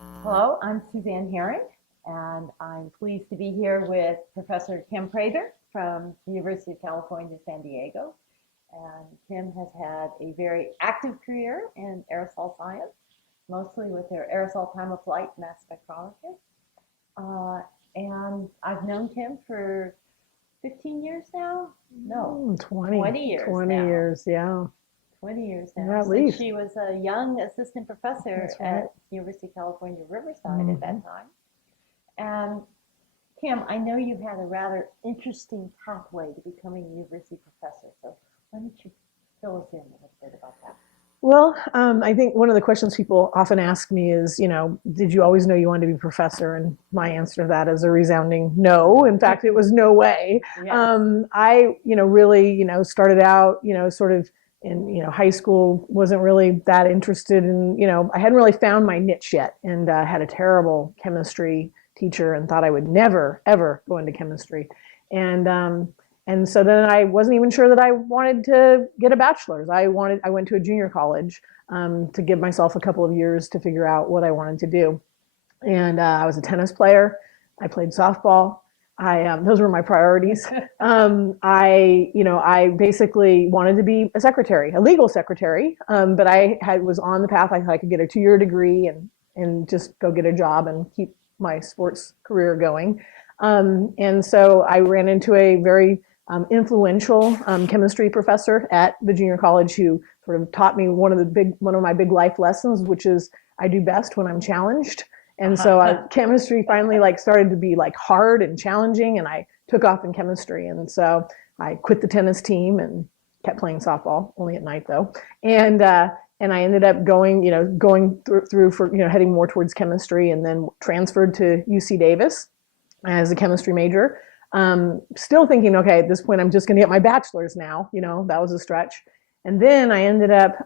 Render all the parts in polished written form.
Hello, I'm Suzanne Herring, and I'm pleased to be here with Professor Kim Prather from the University of California, San Diego. And Kim has had a very active career in aerosol science, mostly with their aerosol time of flight mass spectrometry. Uh, and I've known Kim for 15 years now? No, 20, 20 years 20 now. years, yeah. 20 years now, Yeah, at since least. she was a young assistant professor That's right. at University of California, Riverside at Hmm. that time. And Kim, I know you had a rather interesting pathway to becoming a university professor. So why don't you fill us in a little bit about that? Well, I think one of the questions people often ask me is, did you always know you wanted to be a professor? And my answer to that is a resounding no. In fact, it was no way. Yes. I, really, started out, sort of in, high school, wasn't really that interested in, I hadn't really found my niche yet, and had a terrible chemistry teacher and thought I would never, ever go into chemistry. And and so then I wasn't even sure that I wanted to get a bachelor's. I went to a junior college to give myself a couple of years to figure out what I wanted to do. And I was a tennis player. I played softball. Those were my priorities. I basically wanted to be a secretary, a legal secretary. But was on the path. I thought I could get a 2-year degree and just go get a job and keep my sports career going. And so I ran into a very influential chemistry professor at the junior college who sort of taught me one of my big life lessons, which is I do best when I'm challenged. And so chemistry finally started to be hard and challenging, and I took off in chemistry. And so I quit the tennis team and kept playing softball, only at night though. And I ended up going through for heading more towards chemistry, and then transferred to UC Davis as a chemistry major. Still thinking, okay, at this point, I'm just going to get my bachelor's now. That was a stretch. And then I ended up,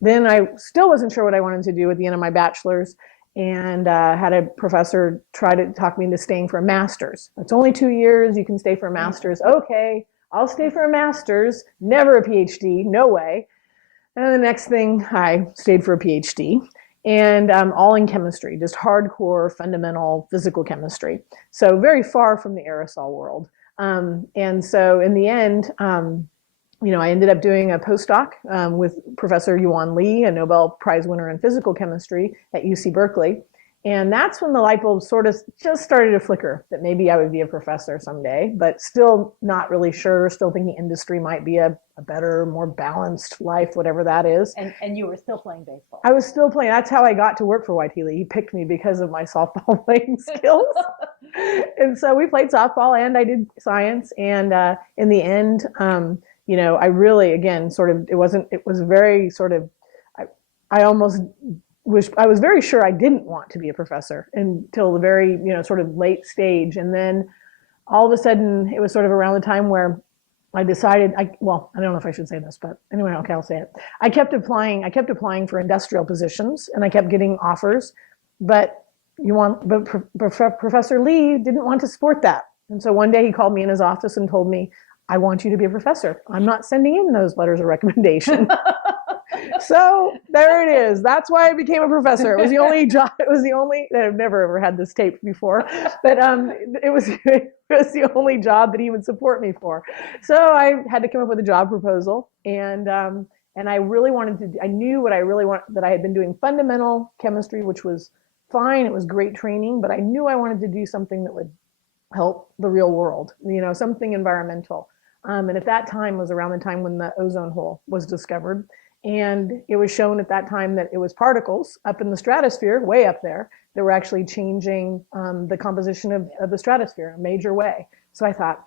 then I still wasn't sure what I wanted to do at the end of my bachelor's, and had a professor try to talk me into staying for a master's. It's only 2 years. You can stay for a master's. Okay, I'll stay for a master's. Never a PhD. No way. And the next thing, I stayed for a PhD, and all in chemistry, just hardcore fundamental physical chemistry. So very far from the aerosol world. And so in the end, I ended up doing a postdoc with Professor Yuan Li, a Nobel Prize winner in physical chemistry at UC Berkeley. And that's when the light bulb sort of just started to flicker that maybe I would be a professor someday, but still not really sure, still thinking industry might be a better, more balanced life, whatever that is. And you were still playing baseball. I was still playing. That's how I got to work for White Healy. He picked me because of my softball playing skills. And so we played softball and I did science. And in the end, I really, again, it was very sort of, I almost I was very sure I didn't want to be a professor until the very, sort of late stage. And then all of a sudden it was sort of around the time where I decided, I don't know if I should say this, but anyway, okay, I'll say it. I kept applying for industrial positions and I kept getting offers, but Professor Lee didn't want to support that. And so one day he called me in his office and told me, I want you to be a professor. I'm not sending in those letters of recommendation. So there it is. That's why I became a professor. It was the only job. It was the only. I've never ever had this taped before, but it was the only job that he would support me for. So I had to come up with a job proposal, and I really wanted to. I knew what I really want. That I had been doing fundamental chemistry, which was fine. It was great training, but I knew I wanted to do something that would help the real world. Something environmental. And at that time was around the time when the ozone hole was discovered. And it was shown at that time that it was particles up in the stratosphere, way up there, that were actually changing the composition of the stratosphere in a major way. So I thought,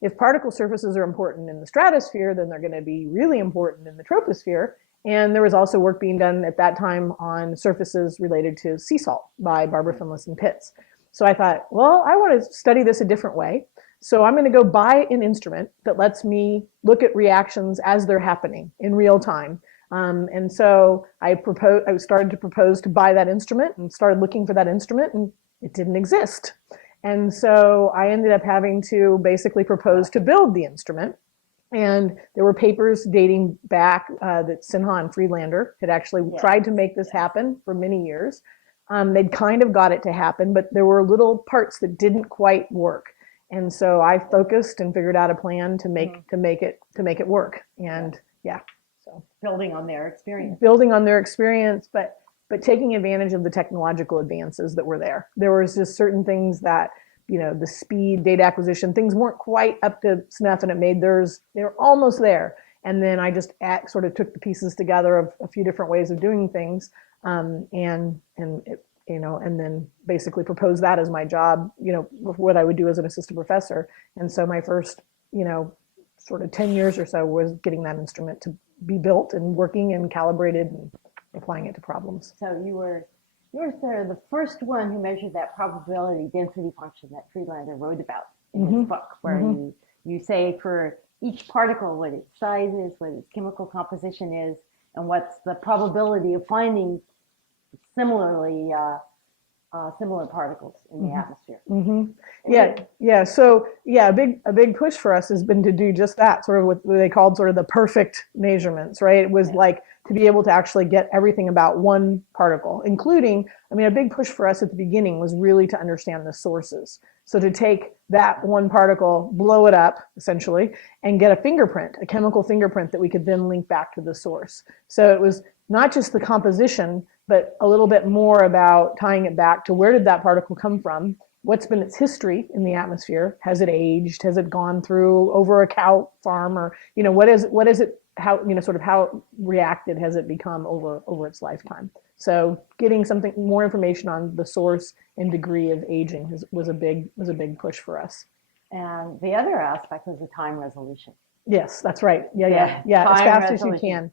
if particle surfaces are important in the stratosphere, then they're going to be really important in the troposphere. And there was also work being done at that time on surfaces related to sea salt by Barbara Finlayson Pitts. So I thought, well, I want to study this a different way. So I'm going to go buy an instrument that lets me look at reactions as they're happening in real time. And so I started to propose to buy that instrument and started looking for that instrument, and it didn't exist. And so I ended up having to basically propose to build the instrument. And there were papers dating back that Sinha and Friedlander had actually tried to make this happen for many years. They'd kind of got it to happen, but there were little parts that didn't quite work. And so I focused and figured out a plan to make it work. And yeah, so Building on their experience. building on their experience, but taking advantage of the technological advances that were there. There was just certain things that, the speed, data acquisition, things weren't quite up to snuff, and it made theirs, they were almost there. And then I just sort of took the pieces together of a few different ways of doing things, and then basically proposed that as my job, what I would do as an assistant professor. And so my first, sort of 10 years or so was getting that instrument to be built and working and calibrated and applying it to problems. So you were sort of the first one who measured that probability density function that Friedlander wrote about in his book, where you say for each particle what its size is, what its chemical composition is, and what's the probability of finding similar particles in the atmosphere. So a big push for us has been to do just that, sort of what they called sort of the perfect measurements, right? It was like to be able to actually get everything about one particle, including, a big push for us at the beginning was really to understand the sources. So to take that one particle, blow it up essentially, and get a chemical fingerprint that we could then link back to the source. So it was not just the composition, but a little bit more about tying it back to where did that particle come from? What's been its history in the atmosphere? Has it aged? Has it gone through over a cow farm? Or, what is it, how, sort of how reacted has it become over its lifetime? So getting something more information on the source and degree of aging was a big push for us. And the other aspect was the time resolution. Yes, that's right. Yeah. As fast as you can.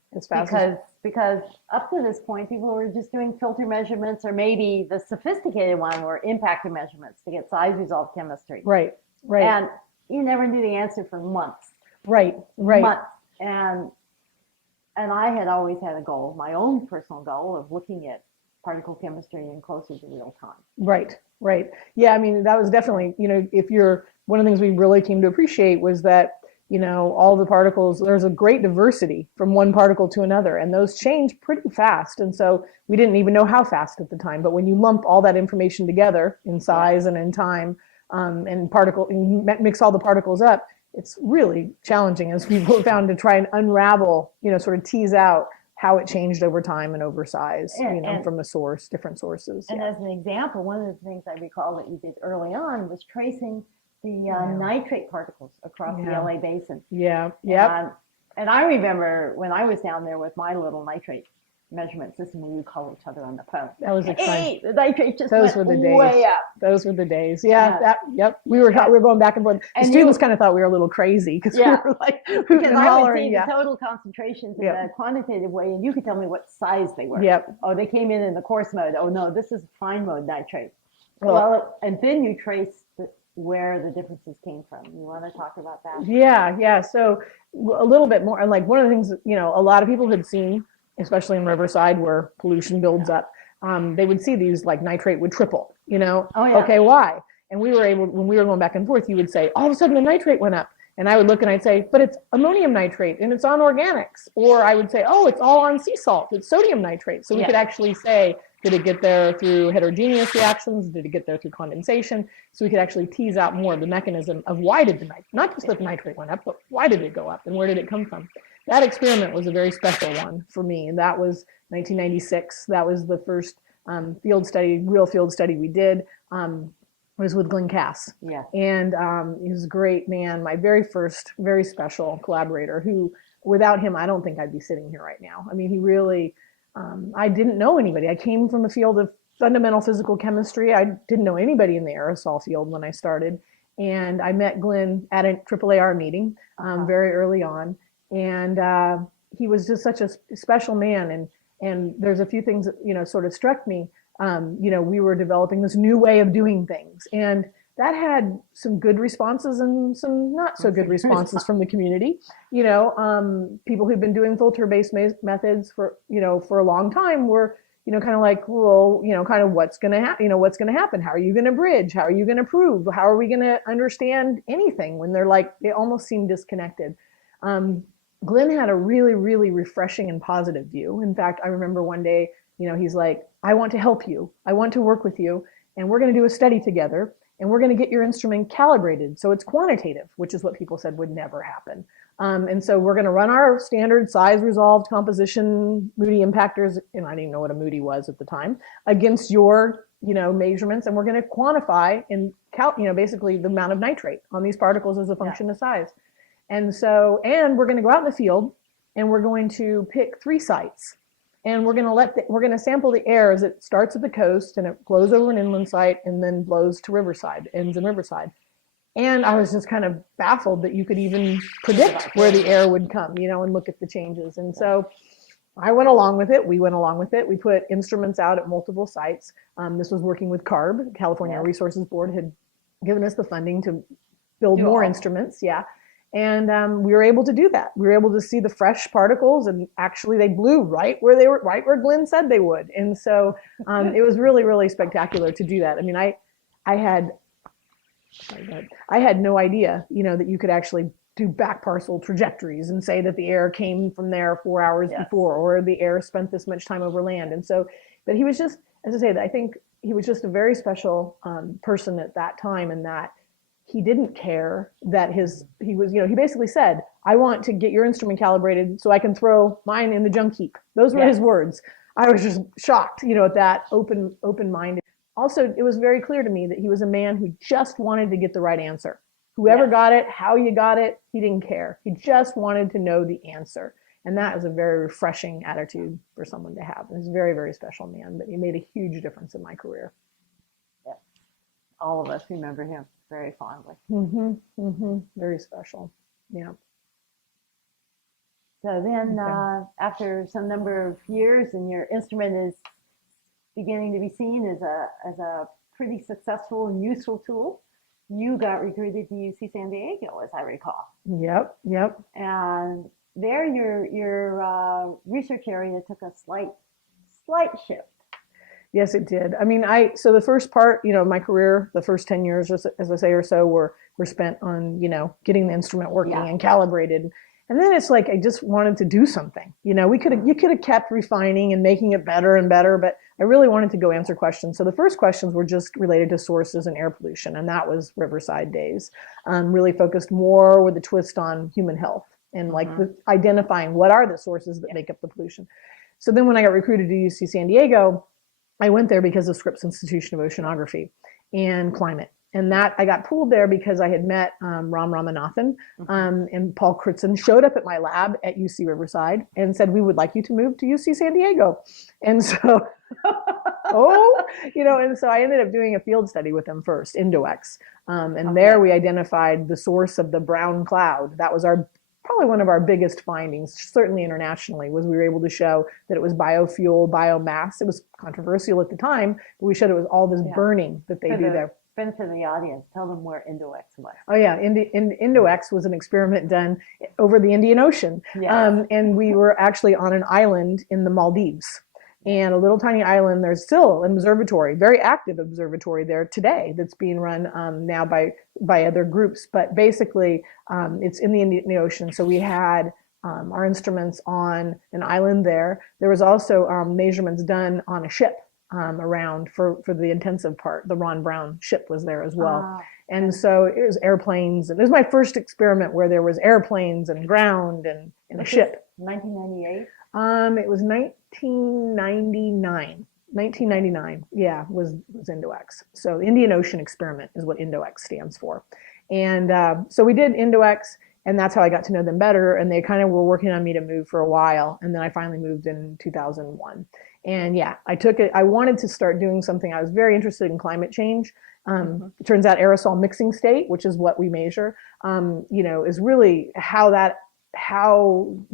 Because up to this point, people were just doing filter measurements, or maybe the sophisticated one were impactor measurements to get size resolved chemistry. Right. And you never knew the answer for months. Right. Months. And I had always had a goal, my own personal goal, of looking at particle chemistry in closer to real time. Right. Yeah, that was definitely, one of the things we really came to appreciate was that, all the particles, there's a great diversity from one particle to another, and those change pretty fast. And so we didn't even know how fast at the time, but when you lump all that information together in size and in time, and mix all the particles up, it's really challenging, as people found, to try and unravel, sort of tease out how it changed over time and over size, from different sources. And as an example, one of the things I recall that you did early on was tracing the nitrate particles across the LA basin. Yeah. And I remember when I was down there with my little nitrate measurement system, we would call each other on the phone. That was exciting. Hey, the nitrate just Those went were the days. way up. Those were the days. Yeah. We were going back and forth. The students kind of thought we were a little crazy because we were like hooting and hollering. I would see the total concentrations in a quantitative way, and you could tell me what size they were. Oh, they came in the coarse mode. Oh no, this is fine mode nitrate. Well, and then you trace where the differences came from. You want to talk about that? Yeah. So a little bit more. And like one of the things, a lot of people had seen, especially in Riverside where pollution builds up, they would see these like nitrate would triple, Okay, why? And we were able, when we were going back and forth, you would say, all of a sudden the nitrate went up. And I would look and I'd say, but it's ammonium nitrate and it's on organics. Or I would say, oh, it's all on sea salt. It's sodium nitrate. So we could actually say, did it get there through heterogeneous reactions? Did it get there through condensation? So we could actually tease out more of the mechanism of why did the nitrate, not just that the nitrate went up, but why did it go up and where did it come from? That experiment was a very special one for me. And that was 1996. That was the first real field study we did. Was with Glenn Cass. Yeah. And he was a great man, my very first, very special collaborator who, without him, I don't think I'd be sitting here right now. He really, I didn't know anybody. I came from the field of fundamental physical chemistry. I didn't know anybody in the aerosol field when I started. And I met Glenn at a AAAR meeting very early on. And he was just such a special man. And there's a few things that, sort of struck me. We were developing this new way of doing things, and that had some good responses and some not so good responses from the community. People who've been doing filter-based methods for a long time were, kind of like, well, kind of what's going to happen, what's going to happen? How are you going to bridge? How are you going to prove? How are we going to understand anything when they're like, they almost seem disconnected. Glenn had a really, really refreshing and positive view. In fact, I remember one day, he's like, I want to help you. I want to work with you, and we're going to do a study together, and we're going to get your instrument calibrated so it's quantitative, which is what people said would never happen. And so we're going to run our standard size resolved composition Moody impactors, and I didn't even know what a Moody was at the time, against your measurements, and we're going to quantify and basically the amount of nitrate on these particles as a function of size. And so, and we're going to go out in the field, and we're going to pick 3 sites, and we're going to sample the air as it starts at the coast and it blows over an inland site and then blows to Riverside, ends in Riverside. And I was just kind of baffled that you could even predict where the air would come, and look at the changes. And so I went along with it. We went along with it. We put instruments out at multiple sites. This was working with CARB, California Air Resources Board had given us the funding to build more instruments. Yeah. And we were able to do that. We were able to see the fresh particles, and actually they blew right where Glenn said they would. And so it was really, really spectacular to do that. I mean, I had no idea, that you could actually do back parcel trajectories and say that the air came from there 4 hours before, or the air spent this much time over land. And so, but he was just, as I say, I think he was just a very special person at that time, in that he didn't care that he basically said, I want to get your instrument calibrated so I can throw mine in the junk heap. Those were his words. I was just shocked, at that open mind. Also, it was very clear to me that he was a man who just wanted to get the right answer. Whoever got it, how you got it, he didn't care. He just wanted to know the answer. And that was a very refreshing attitude for someone to have. He was a very, very special man, but he made a huge difference in my career. Yeah. All of us remember him very fondly. Very special. Yeah. So then after some number of years, and your instrument is beginning to be seen as a pretty successful and useful tool, you got recruited to UC San Diego, as I recall. Yep. And there your research area took a slight shift. Yes, it did. I mean, so the first part, my career, the first 10 years, as I say, or so, were spent on, getting the instrument working and calibrated. And then it's like I just wanted to do something. You could have kept refining and making it better and better, but I really wanted to go answer questions. So the first questions were just related to sources and air pollution, and that was Riverside days. Really focused more with a twist on human health and identifying what are the sources that make up the pollution. So then when I got recruited to UC San Diego, I went there because of Scripps Institution of Oceanography and climate. And that I got pulled there because I had met Ram Ramanathan, and Paul Crutzen showed up at my lab at UC Riverside and said, we would like you to move to UC San Diego. And so, and so I ended up doing a field study with them first, Indox. There we identified the source of the brown cloud. That was probably one of our biggest findings, certainly internationally, was we were able to show that it was biofuel, biomass. It was controversial at the time, but we showed it was all this burning that they do there. Benefit of the audience, tell them where Indox was. Oh yeah, Indox was an experiment done over the Indian Ocean. And we were actually on an island in the Maldives. And a little tiny island, there's still an observatory, very active observatory there today that's being run now by other groups. But basically, it's in the Indian Ocean. So we had our instruments on an island there. There was also measurements done on a ship around for the intensive part. The Ron Brown ship was there as well. And so it was airplanes. And it was my first experiment where there was airplanes and ground and a ship. 1998? It was 1999. 1999, was Indox. So Indian Ocean Experiment is what Indox stands for. And so we did Indox, and that's how I got to know them better. And they kind of were working on me to move for a while. And then I finally moved in 2001. And I took it. I wanted to start doing something. I was very interested in climate change. It turns out aerosol mixing state, which is what we measure, is really how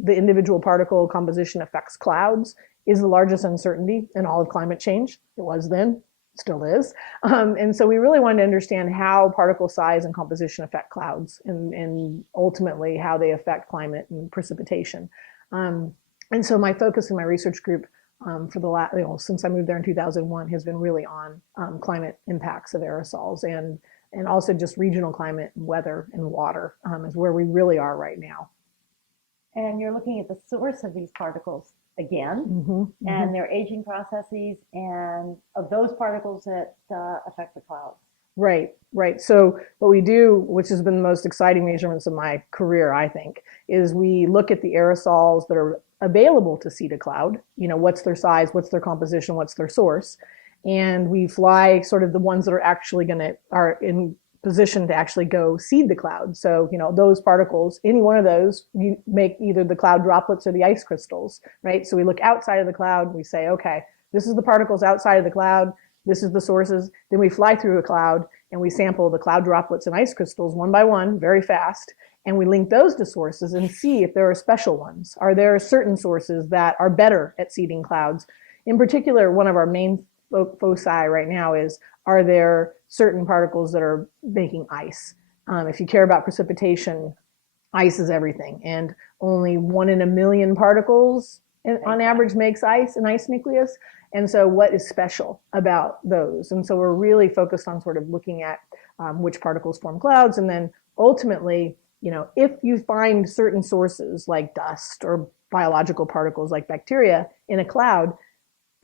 the individual particle composition affects clouds is the largest uncertainty in all of climate change. It was then, still is. And so we really wanted to understand how particle size and composition affect clouds and ultimately how they affect climate and precipitation. And so my focus in my research group for the last, since I moved there in 2001 has been really on climate impacts of aerosols and also just regional climate, weather, and water is where we really are right now. And you're looking at the source of these particles. again, and their aging processes, and of those particles that affect the clouds. Right, right. So what we do, which has been the most exciting measurements of my career, I think, is we look at the aerosols that are available to seed a cloud. You know, what's their size, what's their composition, what's their source, and we fly sort of the ones that are actually are in position to actually go seed the cloud. So, you know, those particles, any one of those, you make either the cloud droplets or the ice crystals, right? So we look outside of the cloud, we say, okay, this is the particles outside of the cloud. This is the sources. Then we fly through a cloud and we sample the cloud droplets and ice crystals one by one, very fast. And we link those to sources and see if there are special ones. Are there certain sources that are better at seeding clouds? In particular, one of our main foci right now is, are there certain particles that are making ice? If you care about precipitation, ice is everything. And only 1 in a million particles on average makes ice, an ice nucleus. And so what is special about those? And so we're really focused on sort of looking at which particles form clouds. And then ultimately, you know, if you find certain sources like dust or biological particles like bacteria in a cloud,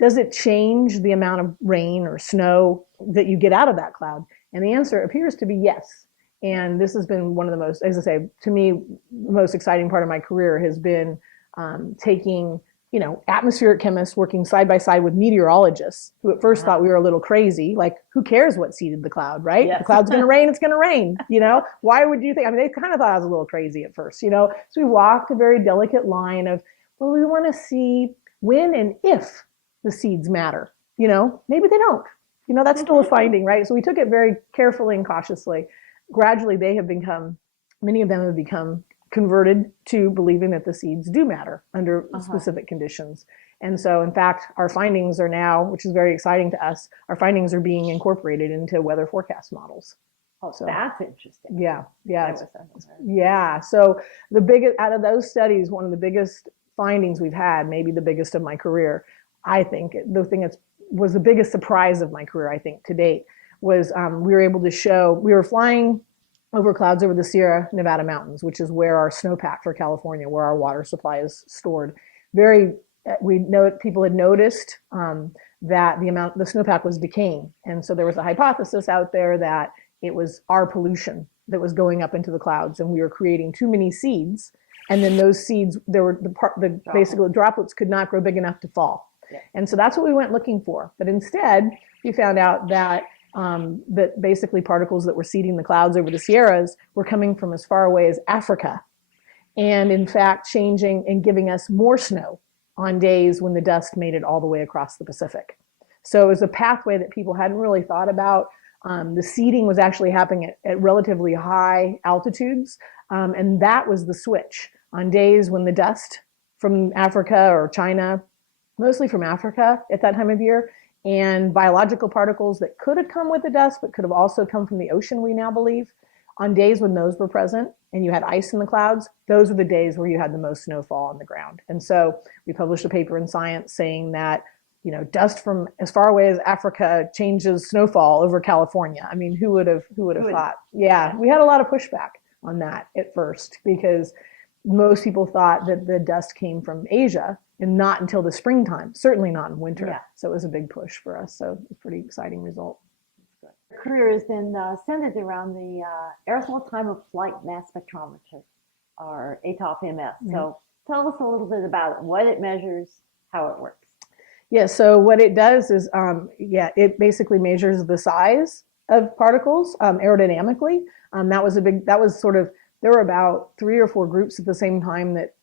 does it change the amount of rain or snow that you get out of that cloud? And the answer appears to be yes. And this has been one of the most, as I say, to me, the most exciting part of my career has been taking, you know, atmospheric chemists working side by side with meteorologists who at first thought we were a little crazy. Like, who cares what seeded the cloud, right? Yes. The cloud's going to rain, it's going to rain. You know, why would you think? I mean, they kind of thought I was a little crazy at first, you know. So we walked a very delicate line of, well, we want to see when and if the seeds matter. You know, maybe they don't. You know, that's still a finding, right? So we took it very carefully and cautiously. Gradually, many of them have become converted to believing that the seeds do matter under specific conditions. And so, in fact, our findings are now, which is very exciting to us, our findings are being incorporated into weather forecast models. Oh, so that's interesting. Yeah. Yeah. So the biggest out of those studies, one of the biggest findings we've had, maybe the biggest of my career, I think, the thing that was the biggest surprise of my career, I think, to date, was we were able to show, we were flying over clouds over the Sierra Nevada mountains, which is where our snowpack for California, where our water supply is stored. We know people had noticed that the snowpack was decaying. And so there was a hypothesis out there that it was our pollution that was going up into the clouds and we were creating too many seeds. And then those seeds, basically the droplets could not grow big enough to fall. Yeah. And so that's what we went looking for. But instead, we found out that that basically particles that were seeding the clouds over the Sierras were coming from as far away as Africa, and in fact changing and giving us more snow on days when the dust made it all the way across the Pacific. So it was a pathway that people hadn't really thought about. The seeding was actually happening at relatively high altitudes, and that was the switch. On days when the dust from Africa or China, mostly from Africa at that time of year, and biological particles that could have come with the dust, but could have also come from the ocean, we now believe. On days when those were present and you had ice in the clouds, those were the days where you had the most snowfall on the ground. And so we published a paper in Science saying that, you know, dust from as far away as Africa changes snowfall over California. I mean, who would have thought? Yeah, we had a lot of pushback on that at first because most people thought that the dust came from Asia and not until the springtime, certainly not in winter. Yeah. So it was a big push for us. So it's a pretty exciting result. Your career has been centered around the aerosol time of flight mass spectrometer, or ATOF-MS. Mm-hmm. So tell us a little bit about it, what it measures, how it works. Yeah, so what it does is, it basically measures the size of particles aerodynamically. There were about 3 or 4 groups at the same time that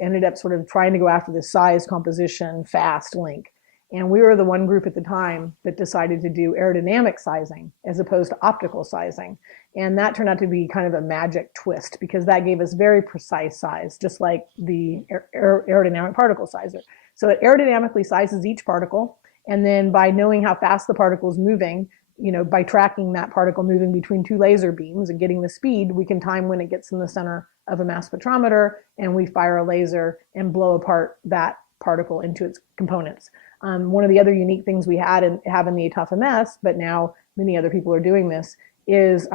ended up sort of trying to go after the size, composition, fast link. And we were the one group at the time that decided to do aerodynamic sizing as opposed to optical sizing. And that turned out to be kind of a magic twist because that gave us very precise size, just like the aerodynamic particle sizer. So it aerodynamically sizes each particle. And then by knowing how fast the particle is moving, you know, by tracking that particle moving between 2 laser beams and getting the speed, we can time when it gets in the center of a mass spectrometer, and we fire a laser and blow apart that particle into its components. One of the other unique things we have in the ATOF-MS, but now many other people are doing this, is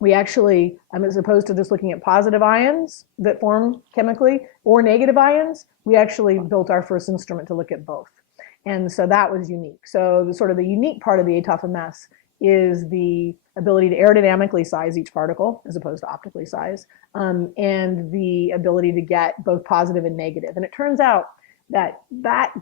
we actually, as opposed to just looking at positive ions that form chemically or negative ions, we actually built our first instrument to look at both. And so that was unique. So the sort of the unique part of the ATOF-MS is the ability to aerodynamically size each particle as opposed to optically size, and the ability to get both positive and negative. And it turns out that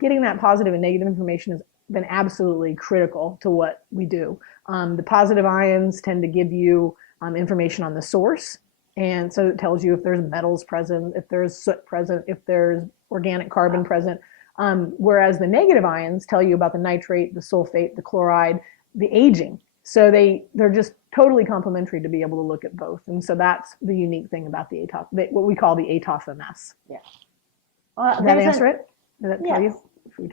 getting that positive and negative information has been absolutely critical to what we do. The positive ions tend to give you information on the source. And so it tells you if there's metals present, if there's soot present, if there's organic carbon present. Whereas the negative ions tell you about the nitrate, the sulfate, the chloride, the aging. So they're just totally complementary to be able to look at both. And so that's the unique thing about the ATOF, what we call the ATOF-MS. Yeah. Did that answer it? Did that tell you?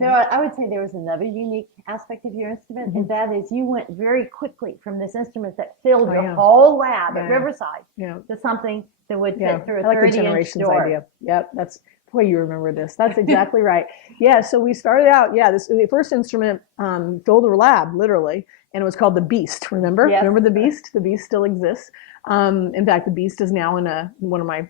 I would say there was another unique aspect of your instrument, and that is you went very quickly from this instrument that filled your whole lab at Riverside to something that would fit through a 30-inch door. Idea. Yep, that's the way you remember this. That's exactly right. Yeah, so we started out, the first instrument filled a lab, literally, and it was called the Beast, remember? Yes. Remember the Beast? The Beast still exists. In fact, the Beast is now in one of my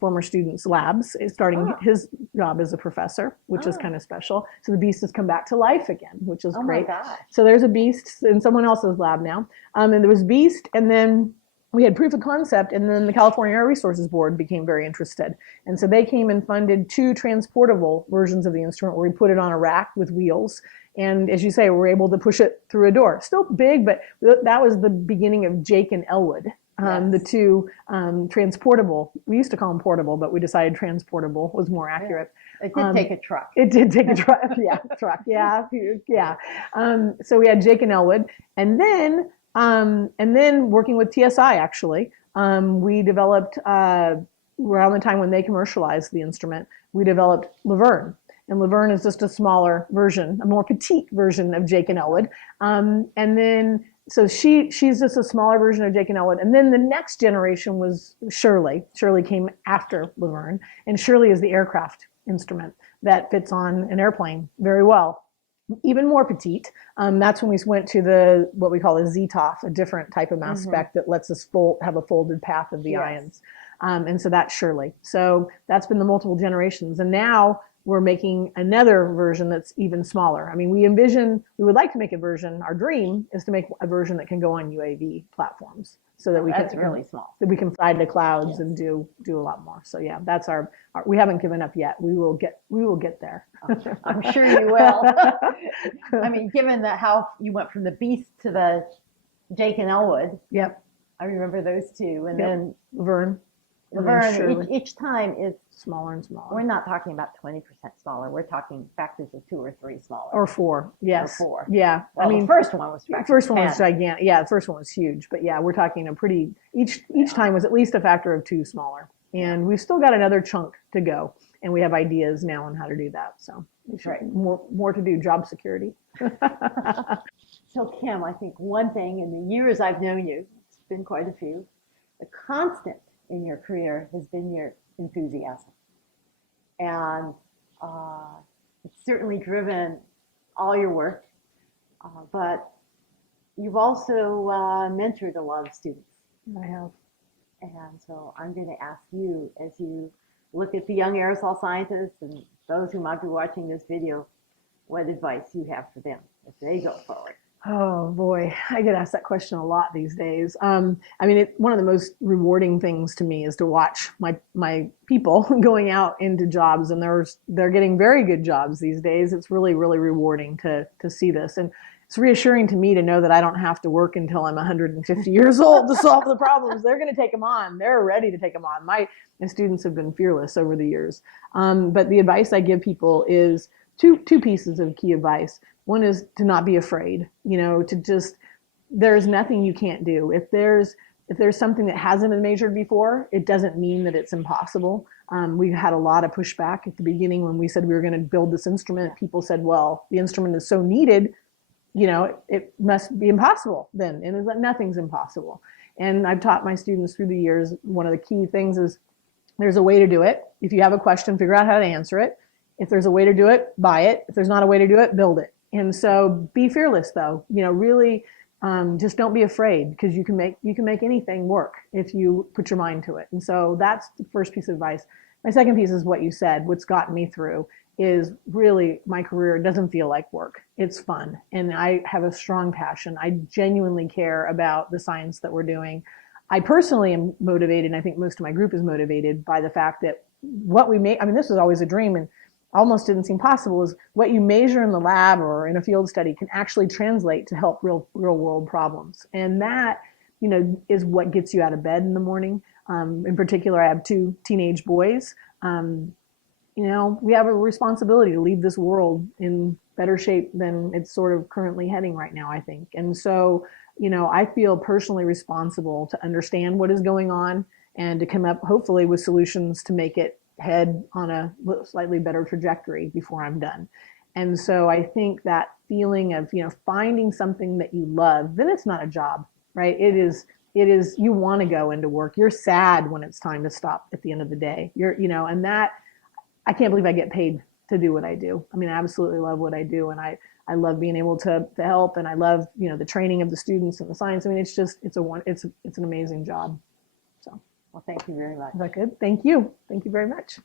former students' labs, starting his job as a professor, which is kind of special. So the Beast has come back to life again, which is great. My God. So there's a Beast in someone else's lab now. And there was Beast, and then we had proof of concept, and then the California Air Resources Board became very interested. And so they came and funded 2 transportable versions of the instrument where we put it on a rack with wheels. And as you say, we're able to push it through a door. Still big, but that was the beginning of Jake and Elwood. The 2 transportable, we used to call them portable, but we decided transportable was more accurate. It did take a truck. It did take a truck, truck, so we had Jake and Elwood, and then working with TSI, actually, we developed, around the time when they commercialized the instrument, we developed Laverne. And Laverne is just a smaller version, a more petite version of Jake and Elwood. So she's just a smaller version of Jake and Elwood. And then the next generation was Shirley. Shirley came after Laverne. And Shirley is the aircraft instrument that fits on an airplane very well. Even more petite. That's when we went to what we call a ZTOF, a different type of mass spec that lets us have a folded path of the ions. And so that's Shirley. So that's been the multiple generations. And now we're making another version that's even smaller. I mean, we would like to make a version, our dream is to make a version that can go on UAV platforms so that that's really small. That we can fly to clouds and do a lot more. So yeah, that's our we haven't given up yet. We will get there. I'm sure you will. I mean, given how you went from the Beast to the Jake and Elwood. Yep. I remember those 2. And then Laverne, each time is smaller and smaller. We're not talking about 20% smaller. We're talking factors of 2 or 3 smaller. Or 4, yes. Or 4. Yeah. Well, the first one was gigantic. Yeah, the first one was huge. But yeah, we're talking each time was at least a factor of 2 smaller. And we've still got another chunk to go. And we have ideas now on how to do that. So more to do, job security. So Kim, I think one thing in the years I've known you, it's been quite a few, the constant in your career has been your enthusiasm. And it's certainly driven all your work, but you've also mentored a lot of students. I have. And so I'm going to ask you, as you look at the young aerosol scientists and those who might be watching this video, what advice you have for them as they go forward. Oh boy, I get asked that question a lot these days. I mean, one of the most rewarding things to me is to watch my people going out into jobs, and they're getting very good jobs these days. It's really, really rewarding to see this, and it's reassuring to me to know that I don't have to work until I'm 150 years old to solve the problems. They're going to take them on. They're ready to take them on. My students have been fearless over the years. But the advice I give people is two pieces of key advice. One is to not be afraid, there's nothing you can't do. If there's something that hasn't been measured before, it doesn't mean that it's impossible. We had a lot of pushback at the beginning when we said we were going to build this instrument. People said, well, the instrument is so needed, it must be impossible then. And it's like, nothing's impossible. And I've taught my students through the years, one of the key things is there's a way to do it. If you have a question, figure out how to answer it. If there's a way to do it, buy it. If there's not a way to do it, build it. And so be fearless, though. Really Just don't be afraid, because you can make anything work if you put your mind to it. And so that's the first piece of advice. My second piece is what you said. What's gotten me through is really my career doesn't feel like work. It's fun. And I have a strong passion. I genuinely care about the science that we're doing. I personally am motivated, and I think most of my group is motivated by the fact that what we make, I mean, this was always a dream and almost didn't seem possible, is what you measure in the lab or in a field study can actually translate to help real world problems. And that, is what gets you out of bed in the morning. In particular, I have two teenage boys. We have a responsibility to leave this world in better shape than it's sort of currently heading right now, I think. And so, I feel personally responsible to understand what is going on and to come up hopefully with solutions to make it head on a slightly better trajectory before I'm done. And so I think that feeling of, finding something that you love, then it's not a job, right? It is, you want to go into work. You're sad when it's time to stop at the end of the day. And that, I can't believe I get paid to do what I do. I mean, I absolutely love what I do. And I love being able to help. And I love, the training of the students and the science. I mean, it's an amazing job. So. Well, thank you very much. Is that good? Thank you. Thank you very much.